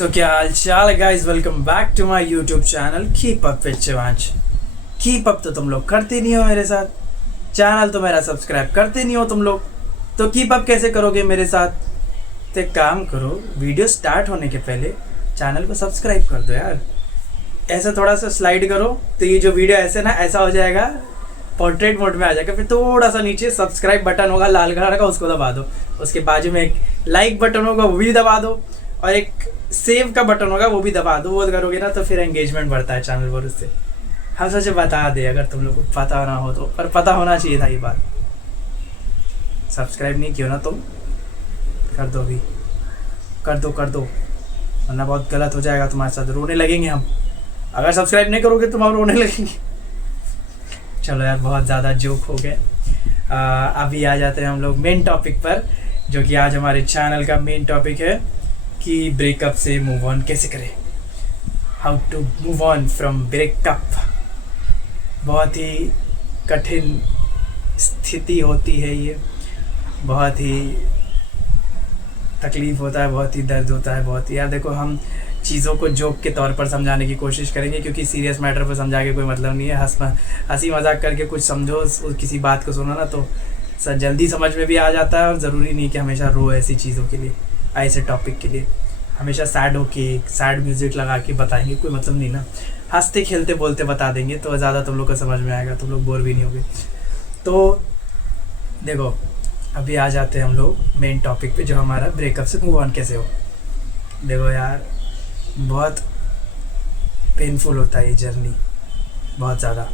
तो क्या हाल चाल guys, welcome back to my YouTube channel keep up with Shivansh. Keep up तो तुम लोग करते नहीं हो मेरे साथ, चैनल तो मेरा सब्सक्राइब करते नहीं हो तुम लोग, तो कीप अप कैसे करोगे मेरे साथ? तो एक काम करो, वीडियो स्टार्ट होने के पहले चैनल को सब्सक्राइब कर दो यार। ऐसा थोड़ा सा स्लाइड करो तो ये जो वीडियो ऐसे ना ऐसा हो जाएगा, पोर्ट्रेट मोड में आ जाएगा। फिर थोड़ा सा नीचे सब्सक्राइब बटन होगा लाल कलर का, उसको दबा दो। उसके बाजू में एक लाइक बटन होगा, वो भी दबा दो, और एक सेव का बटन होगा, वो भी दबा दो। वो करोगे ना तो फिर एंगेजमेंट बढ़ता है चैनल पर। उससे हम सोचे बता दे, अगर तुम लोग को पता ना हो तो, पर पता होना चाहिए था ये बात। सब्सक्राइब नहीं किया ना तुम, कर दो अभी, कर दो, वरना बहुत गलत हो जाएगा तुम्हारे साथ, रोने लगेंगे हम। अगर सब्सक्राइब नहीं करोगे तो हम रोने लगेंगे। चलो यार, बहुत ज़्यादा जोक हो गए। अभी आ जाते हैं हम लोग मेन टॉपिक पर, जो कि आज हमारे चैनल का मेन टॉपिक है कि ब्रेकअप से मूव ऑन कैसे करें। How to move on from breakup. बहुत ही कठिन स्थिति होती है ये, बहुत ही तकलीफ़ होता है, बहुत ही दर्द होता है, बहुत ही। यार देखो, हम चीज़ों को जोक के तौर पर समझाने की कोशिश करेंगे, क्योंकि सीरियस मैटर पर समझा के कोई मतलब नहीं है। हंसी मजाक करके कुछ समझो, किसी बात को सुनो ना तो जल्दी समझ में भी आ जाता है, और ज़रूरी नहीं कि हमेशा रो ऐसी चीज़ों के लिए, ऐसे टॉपिक के लिए हमेशा सैड होके सैड म्यूज़िक लगा के बताएंगे, कोई मतलब नहीं ना। हंसते खेलते बोलते बता देंगे तो ज़्यादा तुम लोग को समझ में आएगा, तुम लोग बोर भी नहीं होगे। तो देखो, अभी आ जाते हैं हम लोग मेन टॉपिक पे, जो हमारा ब्रेकअप से मूव ऑन कैसे हो। देखो यार, बहुत पेनफुल होता है ये जर्नी, बहुत ज़्यादा।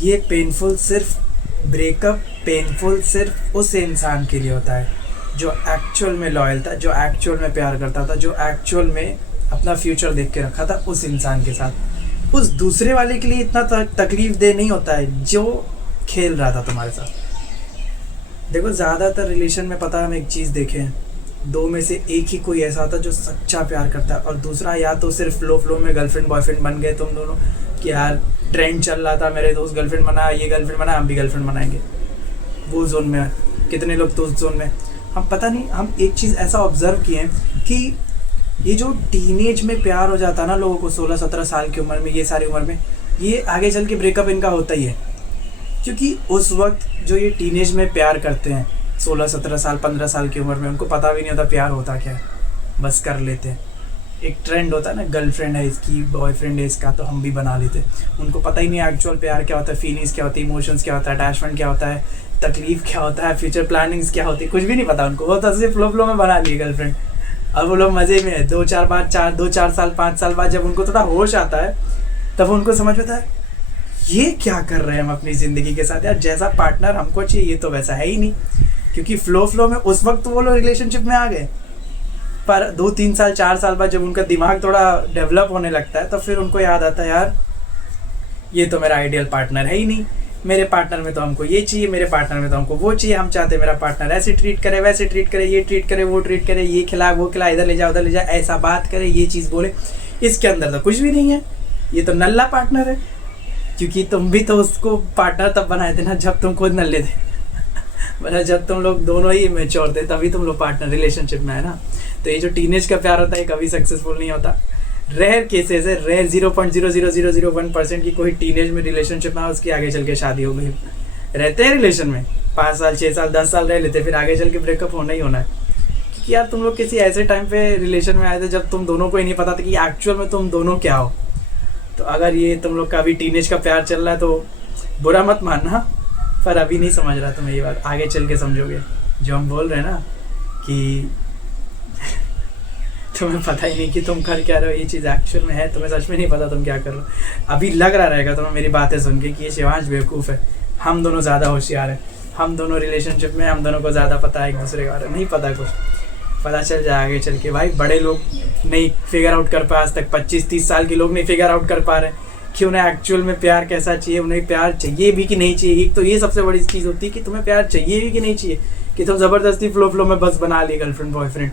ये पेनफुल सिर्फ ब्रेकअप पेनफुल सिर्फ उस इंसान के लिए होता है जो एक्चुअल में लॉयल था, जो एक्चुअल में प्यार करता था, जो एक्चुअल में अपना फ्यूचर देख के रखा था उस इंसान के साथ। उस दूसरे वाले के लिए इतना तकलीफ दे नहीं होता है जो खेल रहा था तुम्हारे साथ। देखो, ज़्यादातर रिलेशन में पता है, हम एक चीज़ देखें, दो में से एक ही कोई ऐसा होता है जो सच्चा प्यार करता है, और दूसरा या तो सिर्फ फ्लो में गर्लफ्रेंड बॉयफ्रेंड बन गए तुम दोनों, कि यार ट्रेंड चल रहा था, मेरे दोस्त गर्लफ्रेंड बनाया, ये गर्लफ्रेंड बनाया, हम भी गर्लफ्रेंड बनाएंगे। वो जोन में कितने लोग तो उस जोन में, हम पता नहीं। हम एक चीज़ ऐसा ऑब्जर्व किए हैं कि ये जो टीनेज में प्यार हो जाता है ना लोगों को, 16-17 साल की उम्र में, ये सारी उम्र में, ये आगे चल के ब्रेकअप इनका होता ही है। क्योंकि उस वक्त जो ये टीनेज में प्यार करते हैं, 16-17 साल 15 साल की उम्र में, उनको पता भी नहीं होता प्यार होता क्या है, बस कर लेते हैं। एक ट्रेंड होता है ना, गर्लफ्रेंड है इसकी, बॉयफ्रेंड है इसका, तो हम भी बना लेते हैं। उनको पता ही नहीं एक्चुअल प्यार क्या होता है, फीलिंग्स क्या होती है, इमोशंस क्या होता है, अटैचमेंट क्या होता है, तकलीफ क्या होता है, फ्यूचर प्लानिंग्स क्या होती है, कुछ भी नहीं पता उनको। वो तो सिर्फ फ्लो में बना लिए गर्लफ्रेंड, और वो लोग मज़े में है। 2-4 साल 5 साल बाद जब उनको थोड़ा होश आता है, तब उनको समझ में आता है ये क्या कर रहे हैं हम अपनी ज़िंदगी के साथ। यार जैसा पार्टनर हमको चाहिए तो वैसा है ही नहीं, क्योंकि फ्लो में उस वक्त वो लोग रिलेशनशिप में आ गए, पर 2-3 साल 4 साल बाद जब उनका दिमाग थोड़ा डेवलप होने लगता है, तो फिर उनको याद आता है यार ये तो मेरा आइडियल पार्टनर है ही नहीं। मेरे पार्टनर में तो हमको ये चाहिए, मेरे पार्टनर में तो हमको वो चाहिए। हम चाहते हैं मेरा पार्टनर ऐसे ट्रीट करे, वैसे ट्रीट करे, ये ट्रीट करे, वो ट्रीट करे, ये खिलाए, वो खिलाए, इधर ले जाए, उधर ले जाए, ऐसा बात करे, ये चीज़ बोले। इसके अंदर तो कुछ भी नहीं है, ये तो नल्ला पार्टनर है। क्योंकि तुम भी तो उसको पार्टनर तब बनाए थे ना जब तुम खुद नल्ले थे। मतलब जब तुम लोग दोनों ही मैच्योर थे, तभी तुम लोग पार्टनर रिलेशनशिप में है ना। तो ये जो टीनेज का प्यार होता है, कभी सक्सेसफुल नहीं होता। रेयर केसेस है, रेयर 0.00001% की कोई टीनेज में रिलेशनशिप में उसकी आगे चल के शादी हो गई। रहते हैं रिलेशन में 5 साल 6 साल 10 साल रह लेते, फिर आगे चल के ब्रेकअप होना ही होना है। क्योंकि यार तुम लोग किसी ऐसे टाइम पे रिलेशन में आए थे जब तुम दोनों को ही नहीं पता था कि एक्चुअल में तुम दोनों क्या हो। तो अगर ये तुम लोग का अभी टीनेज का प्यार चल रहा है तो बुरा मत मानना, पर अभी नहीं समझ रहा तुम्हें ये बात, आगे चल के समझोगे। जो हम बोल रहे हैं ना कि तुम्हें पता ही नहीं कि तुम कर क्या रहे हो, ये चीज़ एक्चुअल में है, तुम्हें सच में नहीं पता तुम क्या कर रहे हो। अभी लग रहा रहेगा तुम्हें मेरी बातें सुन के कि ये शिवांश बेवकूफ़ है, हम दोनों ज़्यादा होशियार हैं, हम दोनों रिलेशनशिप में, हम दोनों को ज़्यादा पता है एक दूसरे के बारे में। नहीं पता कुछ, पता चल जाए आगे चल के। भाई बड़े लोग नहीं फिगर आउट कर पाए आज तक, 25-30 साल के लोग नहीं फिगर आउट कर पा रहे कि उन्हें एक्चुअल में प्यार कैसा चाहिए, उन्हें प्यार चाहिए भी कि नहीं चाहिए। एक तो ये सबसे बड़ी चीज़ होती है कि तुम्हें प्यार चाहिए भी कि नहीं चाहिए, कि तुम ज़बरदस्ती फ्लो में बस बना लिए गर्लफ्रेंड बॉयफ्रेंड।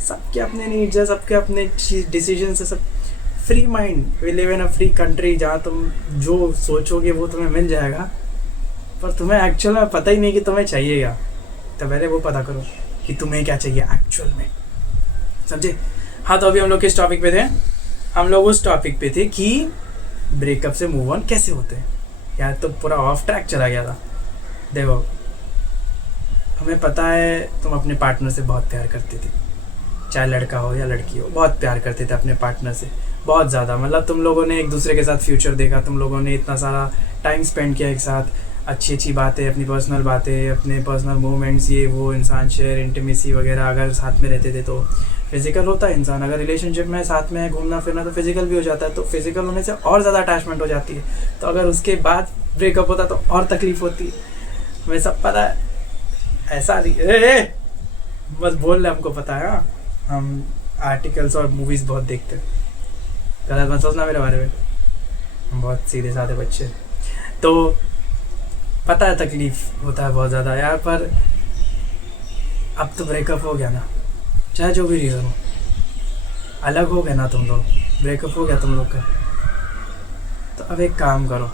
सबके अपने नीड्स है, सबके अपने डिसीजन है, सब free mind. We live in a free country, जहाँ तुम जो सोचोगे वो तुम्हें मिल जाएगा, पर तुम्हें एक्चुअल में पता ही नहीं कि तुम्हें चाहिए क्या। तो पहले वो पता करो कि तुम्हें क्या चाहिए एक्चुअल में, समझे। हाँ, तो अभी हम लोग किस टॉपिक पे थे? हम लोग उस टॉपिक पे थे कि ब्रेकअप से मूव ऑन कैसे होते हैं। यार तो पूरा ऑफ ट्रैक चला गया था। देखो, हमें पता है तुम अपने पार्टनर से बहुत प्यार करती थी, चाहे लड़का हो या लड़की हो, बहुत प्यार करते थे अपने पार्टनर से, बहुत ज़्यादा। मतलब तुम लोगों ने एक दूसरे के साथ फ्यूचर देखा, तुम लोगों ने इतना सारा टाइम स्पेंड किया एक साथ, अच्छी अच्छी बातें, अपनी पर्सनल बातें, अपने पर्सनल मोमेंट्स, ये वो इंसान शेयर, इंटीमेसी वगैरह। अगर साथ में रहते थे तो फिजिकल होता है इंसान, अगर रिलेशनशिप में साथ में घूमना फिरना तो फिजिकल भी हो जाता है, तो फिजिकल होने से और ज़्यादा अटैचमेंट हो जाती है। तो अगर उसके बाद ब्रेकअप होता तो और तकलीफ होती है, हमें सब पता है। ऐसा नहीं बस बोल रहे, हमको पता है। हाँ, हम आर्टिकल्स और मूवीज़ बहुत देखते हैं, गलत मत सोचना मेरे बारे में, हम बहुत सीधे साधे बच्चे हैं। तो पता है तकलीफ होता है बहुत ज़्यादा यार, पर अब तो ब्रेकअप हो गया ना, चाहे जो भी रीज़न हो, अलग हो गए ना तुम लोग, ब्रेकअप हो गया तुम लोग का। तो अब एक काम करो,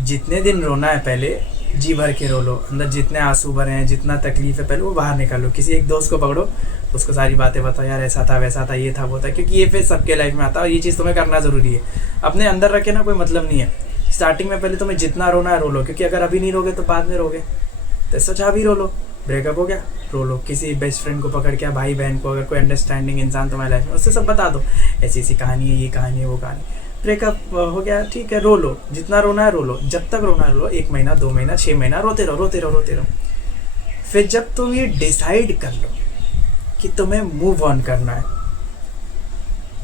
जितने दिन रोना है पहले जी भर के रो लो, अंदर जितने आंसू भरे हैं, जितना तकलीफ है पहले वो बाहर निकालो। किसी एक दोस्त को पकड़ो, उसको सारी बातें बताओ, यार ऐसा था वैसा था, ये था वो था, क्योंकि ये फिर सबके लाइफ में आता है और ये चीज़ तुम्हें करना ज़रूरी है। अपने अंदर रखे ना कोई मतलब नहीं है। स्टार्टिंग में पहले तुम्हें जितना रोना है रो लो, क्योंकि अगर अभी नहीं रोगे तो बाद में रोगे। तो सोचा अभी रो लो, ब्रेकअप हो गया रो लो। किसी बेस्ट फ्रेंड को पकड़ के, भाई बहन को, अगर कोई अंडरस्टैंडिंग इंसान तुम्हारी लाइफ में, उससे सब बता दो, ऐसी ऐसी कहानी है, ये कहानी है, वो कहानी। ब्रेकअप हो गया, ठीक है, रो लो, जितना रोना है रो लो, जब तक रोना है रो लो, 1 महीना 2 महीना 6 महीना रोते रहो, रोते रहो, रोते रहो। फिर जब तुम ये डिसाइड कर लो कि तुम्हें मूव ऑन करना है,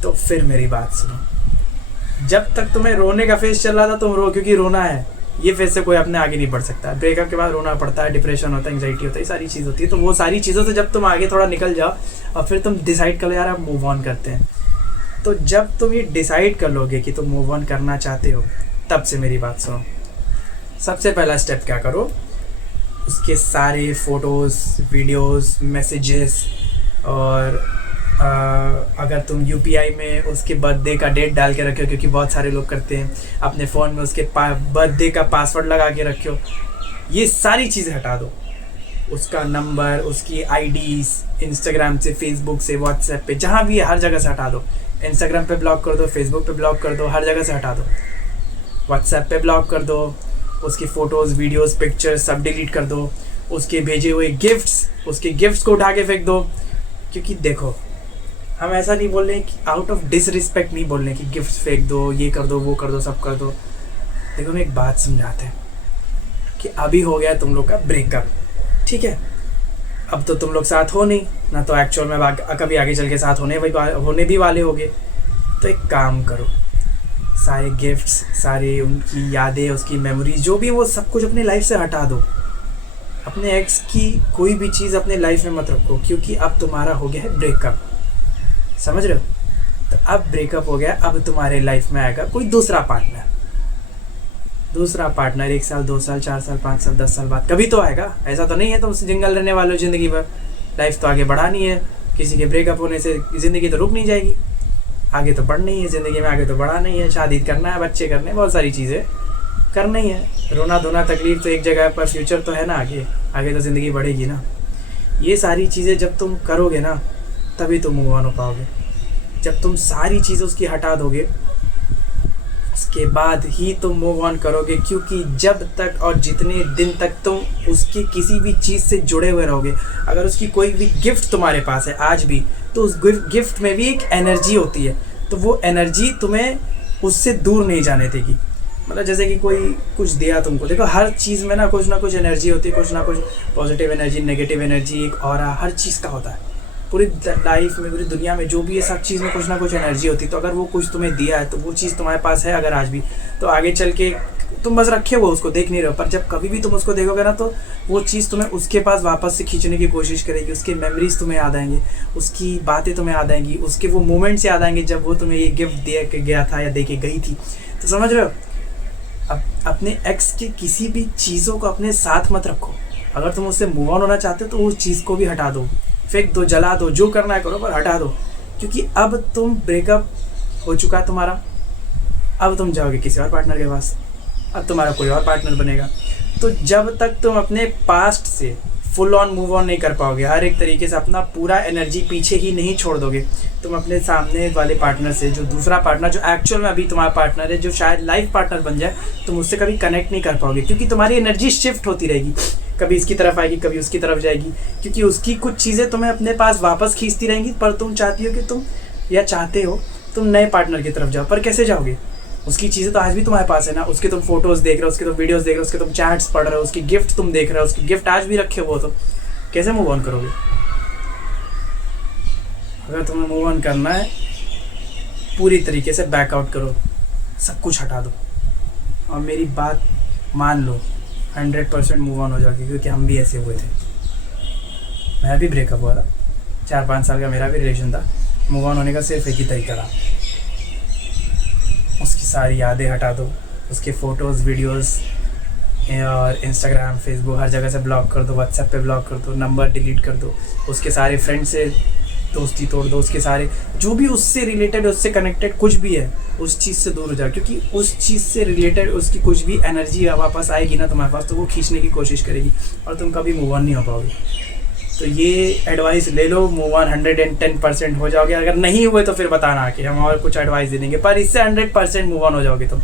तो फिर मेरी बात सुनो। जब तक तुम्हें रोने का फेज चल रहा था तुम रो, क्योंकि रोना है, ये फेज से कोई अपने आगे नहीं बढ़ सकता। ब्रेकअप के बाद रोना पड़ता है, डिप्रेशन होता है, एंग्जाइटी होता है, ये सारी चीज़ होती है। तो वो सारी चीज़ों से जब तुम आगे थोड़ा निकल जाओ और फिर तुम डिसाइड कर लो यार अब मूव ऑन करते हैं, तो जब तुम ये डिसाइड कर लोगे कि तुम मूव ऑन करना चाहते हो, तब से मेरी बात सुनो। सबसे पहला स्टेप क्या करो, उसके सारे फ़ोटोज़, वीडियोस, मैसेजेस, और अगर तुम यूपीआई में उसके बर्थडे का डेट डाल के रखो, क्योंकि बहुत सारे लोग करते हैं, अपने फ़ोन में उसके बर्थडे का पासवर्ड लगा के रखो, ये सारी चीज़ें हटा दो। उसका नंबर, उसकी आईडीज़, इंस्टाग्राम से, फेसबुक से, व्हाट्सएप पे, जहाँ भी है हर जगह से हटा दो। इंस्टाग्राम पे ब्लॉक कर दो, फेसबुक पे ब्लॉक कर दो, हर जगह से हटा दो। व्हाट्सएप पे ब्लॉक कर दो, उसकी फ़ोटोज़, वीडियोस, पिक्चर्स सब डिलीट कर दो। उसके भेजे हुए उसके गिफ्ट्स को उठा के फेंक दो। क्योंकि देखो, हम ऐसा नहीं बोल रहे कि आउट ऑफ डिसरिस्पेक्ट नहीं बोल रहे कि गिफ्ट्स फेंक दो, ये कर दो, वो कर दो, सब कर दो। देखो, हम एक बात समझाते हैं कि अभी हो गया तुम लोग का ब्रेकअप, ठीक है, अब तो तुम लोग साथ हो नहीं ना, तो एक्चुअल में कभी आगे चल के साथ होने भी वाले होगे। तो एक काम करो, सारे गिफ्ट्स, सारे उनकी यादें, उसकी मेमोरीज, जो भी वो सब कुछ अपनी लाइफ से हटा दो। अपने एक्स की कोई भी चीज़ अपने लाइफ में मत रखो, क्योंकि अब तुम्हारा हो गया है ब्रेकअप, समझ रहे हो? तो अब ब्रेकअप हो गया, अब तुम्हारे लाइफ में आएगा कोई दूसरा पार्टनर। 1 साल, 2 साल, 4 साल, 5 साल, 10 साल बाद कभी तो आएगा। ऐसा तो नहीं है तुम सिंगल रहने वाले हो ज़िंदगी भर। लाइफ तो आगे बढ़ानी है, किसी के ब्रेकअप होने से ज़िंदगी तो रुक नहीं जाएगी, आगे तो बढ़ना ही है ज़िंदगी में, आगे तो बढ़ाना ही है, शादी करना है, बच्चे करने, बहुत सारी चीज़ें करना ही है। रोना धोना तकलीफ तो एक जगह पर, फ्यूचर तो है ना, आगे तो ज़िंदगी बढ़ेगी ना। ये सारी चीज़ें जब तुम करोगे ना, तभी तुम मूव ऑन हो पाओगे। जब तुम सारी चीज़ें उसकी हटा दोगे, उसके बाद ही तुम मूव ऑन करोगे। क्योंकि जब तक और जितने दिन तक तुम उसकी किसी भी चीज़ से जुड़े हुए रहोगे, अगर उसकी कोई भी गिफ्ट तुम्हारे पास है आज भी, तो उस गिफ्ट में भी एक एनर्जी होती है, तो वो एनर्जी तुम्हें उससे दूर नहीं जाने देगी। मतलब जैसे कि कोई कुछ दिया तुमको, देखो हर चीज़ में ना कुछ एनर्जी होती है, कुछ ना कुछ पॉजिटिव एनर्जी, नेगेटिव एनर्जी, एक ऑरा हर चीज़ का होता है। पूरी लाइफ में, पूरी दुनिया में जो भी है, सब चीज़ में कुछ ना कुछ एनर्जी होती है। तो अगर वो कुछ तुम्हें दिया है, तो वो चीज़ तुम्हारे पास है अगर आज भी, तो आगे चल के तुम बस रखे हो उसको, देख नहीं रहे हो, पर जब कभी भी तुम उसको देखोगे ना, तो वो चीज़ तुम्हें उसके पास वापस से खींचने की कोशिश करेगी। उसके मेमोरीज तुम्हें याद आएंगे, उसकी बातें तुम्हें याद आएंगी, उसके वो मोमेंट्स याद आएंगे जब वो तुम्हें ये गिफ्ट दे के गया था या दे के गई थी। तो समझ रहे हो? अब अपने एक्स की किसी भी चीज़ों को अपने साथ मत रखो। अगर तुम उससे मूव ऑन होना चाहते हो, तो उस चीज़ को भी हटा दो, फेंक दो, जला दो, जो करना है करो, पर हटा दो। क्योंकि अब तुम ब्रेकअप हो चुका है तुम्हारा, अब तुम जाओगे किसी और पार्टनर के पास, अब तुम्हारा कोई और पार्टनर बनेगा। तो जब तक तुम अपने पास्ट से फुल ऑन मूव ऑन नहीं कर पाओगे, हर एक तरीके से अपना पूरा एनर्जी पीछे ही नहीं छोड़ दोगे। तुम अपने सामने वाले पार्टनर से, जो दूसरा पार्टनर जो एक्चुअल में अभी तुम्हारा पार्टनर है, जो शायद लाइफ पार्टनर बन जाए, तुम उससे कभी कनेक्ट नहीं कर पाओगे, क्योंकि तुम्हारी एनर्जी शिफ्ट होती रहेगी, कभी इसकी तरफ आएगी, कभी उसकी तरफ जाएगी, क्योंकि उसकी कुछ चीज़ें तुम्हें अपने पास वापस खींचती रहेंगी। पर तुम चाहती हो कि तुम, या चाहते हो तुम नए पार्टनर की तरफ जाओ, पर कैसे जाओगे? उसकी चीज़ें तो आज भी तुम्हारे पास है ना, उसके तुम फोटोज़ देख रहे हो, उसके तुम वीडियोस देख रहे हो, उसके तुम चैट्स पढ़ रहे हो, उसकी गिफ्ट तुम देख रहे हो, उसकी गिफ्ट आज भी रखे हो, तो कैसे मूव ऑन करोगे? अगर तुम्हें मूव ऑन करना है, पूरी तरीके से बैकआउट करो, सब कुछ हटा दो और मेरी बात मान लो, 100% मूव ऑन हो जाओगे, क्योंकि हम भी ऐसे हुए थे। मैं भी ब्रेकअप हुआ था, 4-5 साल का मेरा भी रिलेशन था। मूव ऑन होने का सिर्फ एक ही तरीका था, उसकी सारी यादें हटा दो, उसके फ़ोटोज़ वीडियोस और इंस्टाग्राम फेसबुक हर जगह से ब्लॉक कर दो, व्हाट्सएप पे ब्लॉक कर दो, नंबर डिलीट कर दो, उसके सारे फ्रेंड से दोस्ती तोड़ दो, उसके सारे जो भी उससे रिलेटेड, उससे कनेक्टेड कुछ भी है, उस चीज़ से दूर हो जाओ, क्योंकि उस चीज़ से रिलेटेड उसकी कुछ भी एनर्जी वापस आएगी ना तुम्हारे पास, तो वो खींचने की कोशिश करेगी और तुम कभी मूव ऑन नहीं हो पाओगे। तो ये एडवाइस ले लो, मूव ऑन 110% हो जाओगे। अगर नहीं हुए तो फिर बताना कि हम और कुछ एडवाइस दे देंगे, पर इससे 100% मूव ऑन हो जाओगे तुम।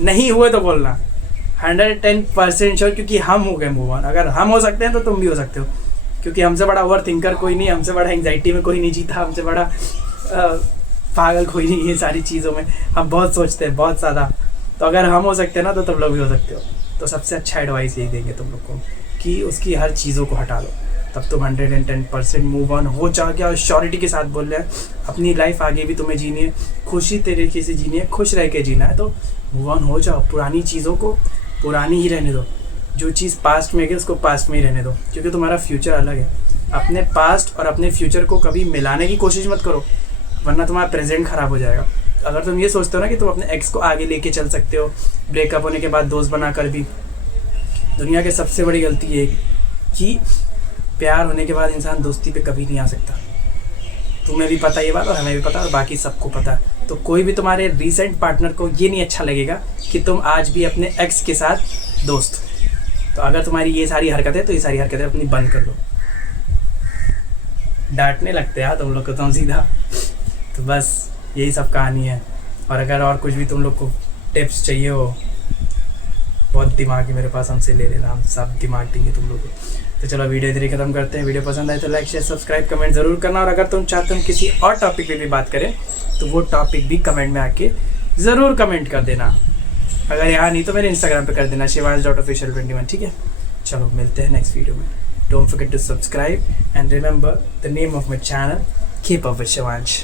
नहीं हुए तो बोलना 110% श्योर, क्योंकि हम हो गए मूव ऑन। अगर हम हो सकते हैं तो तुम भी हो सकते हो, क्योंकि हमसे बड़ा ओवर थिंकर कोई नहीं, हमसे बड़ा एंग्जाइटी में कोई नहीं जीता, हमसे बड़ा पागल कोई नहीं है सारी चीज़ों में। हम बहुत सोचते हैं, बहुत ज़्यादा। तो अगर हम हो सकते हैं ना, तो तुम लोग भी हो सकते हो। तो सबसे अच्छा एडवाइस यही देंगे तुम लोग को कि उसकी हर चीज़ों को हटा दो, तब तुम 110% मूव ऑन हो जाओगे। और श्योरिटी के साथ बोल रहे हैं, अपनी लाइफ आगे भी तुम्हें जीनी है, खुशी तरीके से जीनी है, खुश रह के जीना है, तो मूव ऑन हो जाओ। पुरानी चीज़ों को पुरानी ही रहने दो, जो चीज़ पास्ट में है उसको पास्ट में ही रहने दो, क्योंकि तुम्हारा फ्यूचर अलग है। अपने पास्ट और अपने फ्यूचर को कभी मिलाने की कोशिश मत करो, वरना तुम्हारा प्रेजेंट ख़राब हो जाएगा। अगर तुम ये सोचते हो ना कि तुम अपने एक्स को आगे लेके चल सकते हो, ब्रेकअप होने के बाद दोस्त बना कर भी, दुनिया की सबसे बड़ी गलती है कि प्यार होने के बाद इंसान दोस्ती पे कभी नहीं आ सकता। तुम्हें भी पता ये बात, और हमें भी पता, और बाकी सबको पता। तो कोई भी तुम्हारे रीसेंट पार्टनर को ये नहीं अच्छा लगेगा कि तुम आज भी अपने एक्स के साथ दोस्त हो। तो अगर तुम्हारी ये सारी हरकतें, तो ये सारी हरकतें अपनी बंद कर दो। डांटने लगते हैं तुम लोग को तुम सीधा। तो बस यही सब कहानी है। और अगर और कुछ भी तुम लोग को टिप्स चाहिए हो, बहुत दिमाग है मेरे पास, हमसे ले लेना, हम सब दिमाग देंगे तुम लोग को। तो चलो वीडियो इधर ही खत्म करते हैं। वीडियो पसंद आए तो लाइक शेयर सब्सक्राइब कमेंट ज़रूर करना। और अगर तुम चाहते हो किसी और टॉपिक पे भी बात करें, तो वो टॉपिक भी कमेंट में आके ज़रूर कमेंट कर देना। अगर यहाँ नहीं तो मेरे इंस्टाग्राम पे कर देना, shivansh.official21। ठीक है, चलो मिलते हैं नेक्स्ट वीडियो में। Don't forget to subscribe and remember the name of my channel, keep up with Shivansh.